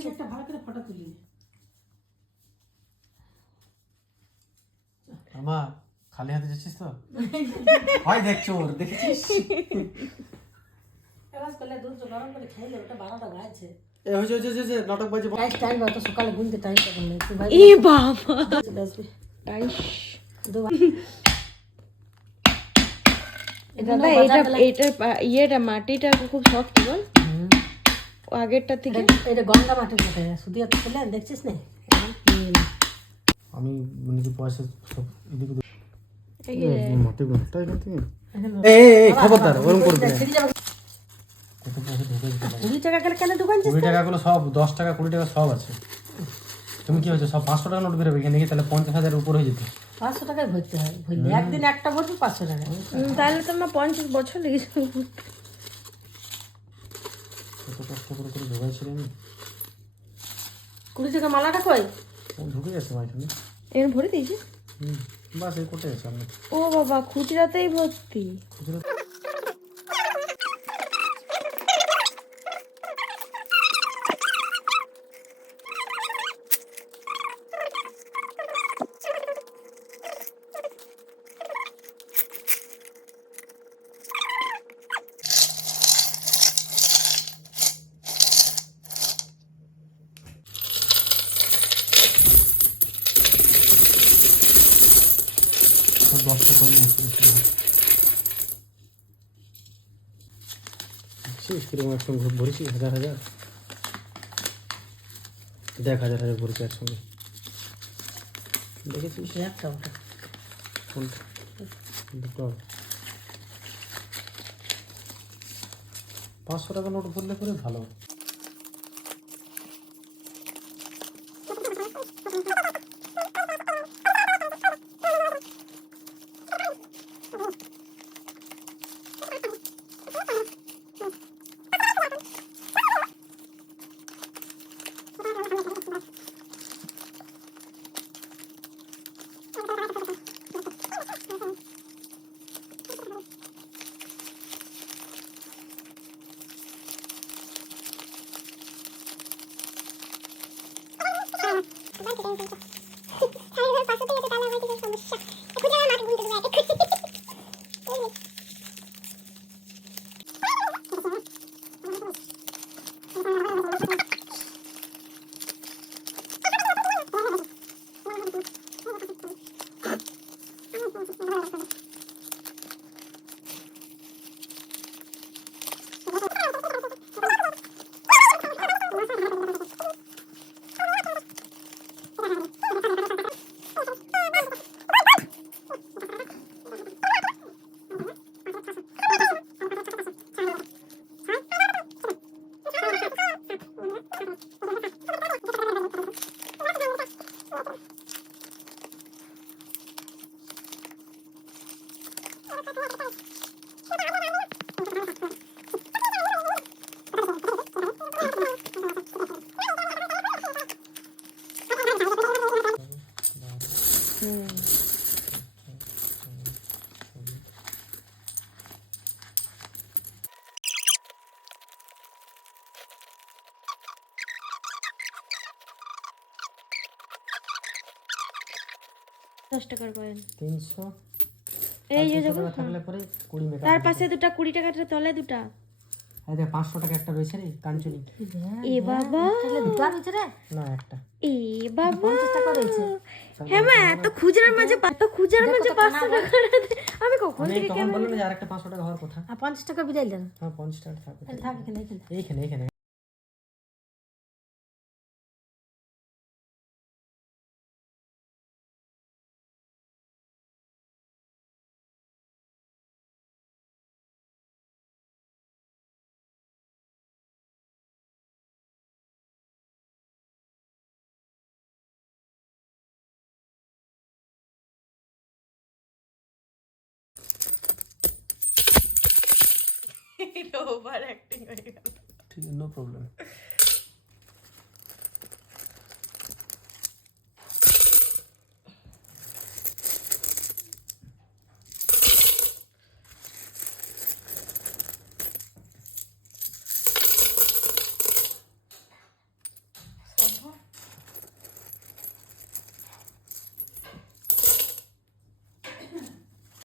থেকে একটা ভালো করে ফটো তুলি আমা খালি হাতে যাচ্ছিস তো হয় দেখছো ওর দেখেছিস এবার করলে দুধ গরম করে খাইলে ওটা 12টা বাজছে এ হইছে নাটক বাজে টাইম অত সকালে গুনতে টাইম পাবো না তুই ভাই এ বাবা চলে আসবি টাইস দুবার দাদা এটা ইয়েটা মাটিটা খুব সফট বল ও আগেরটা থেকে এটা গঙ্গা মাটির মতো শুধু এত খেলে দেখছিস না আমি নিজে পয়সা সব এদিকে এই মাটি ঘন্টা এখান থেকে এই খবরদার ওরকম করবি না কত পয়সা ঢুকে দিতে পারে 20 টাকা করে কেন দোকান 20 টাকা গুলো সব 10 টাকা 20 টাকা সব আছে তুমি কি হয়েছে সব 500 টাকা নোট বেরোবে এখানে গিয়ে তাহলে 50,000 এর উপর হয়ে যেত 500 টাকায় ভরতে হয় ভরলে একদিন একটা ভরবি 500 টাকা তাহলে তো আমার 50 বছর লেগেছে কত কষ্ট করে ঢোকাইছিল আমি 20 টাকা মালাটা কই ও ঢুকে গেছে ভাই তুমি এর ভরে দিয়েছি বাস এই কোটে আছে আমি ও বাবা খুচরাতেই ভর্তি খুচরো সব 10 টাকা করে নিয়েছিল কিরকম একসঙ্গে ভরেছি হাজার হাজার দেখ হাজার হাজার ভরেছি একসঙ্গে দেখেছিস একটা ওটা কোনটা দুটো 500 টাকা নোট ভরলে করে ভালো দশ টাকার কয়েন 300 এই যে 300 দেখো টাকা থাকলে পরে 20 মেটা তার পাশে দুটা 20 টাকার তলে দুটা এই দেখ 500 টাকা একটা রয়েছে রে কাঞ্চনি এ বাবা তাহলে দুটো রয়েছে রে না একটা এ বাবা 50 টাকা রয়েছে হ্যাঁ মা এত খুচরার মাঝে 500 টাকা আমি কখন আমি থেকে তখন বললাম যে আরেকটা 500 টাকা হওয়ার কথা আর 50 টাকা বিদায় দেন হ্যাঁ 50 টাকা থাকবে থাক এখানে এইখানে এইখানে ওভার অ্যাক্টিং হয়ে গেল ঠিক নো প্রবলেম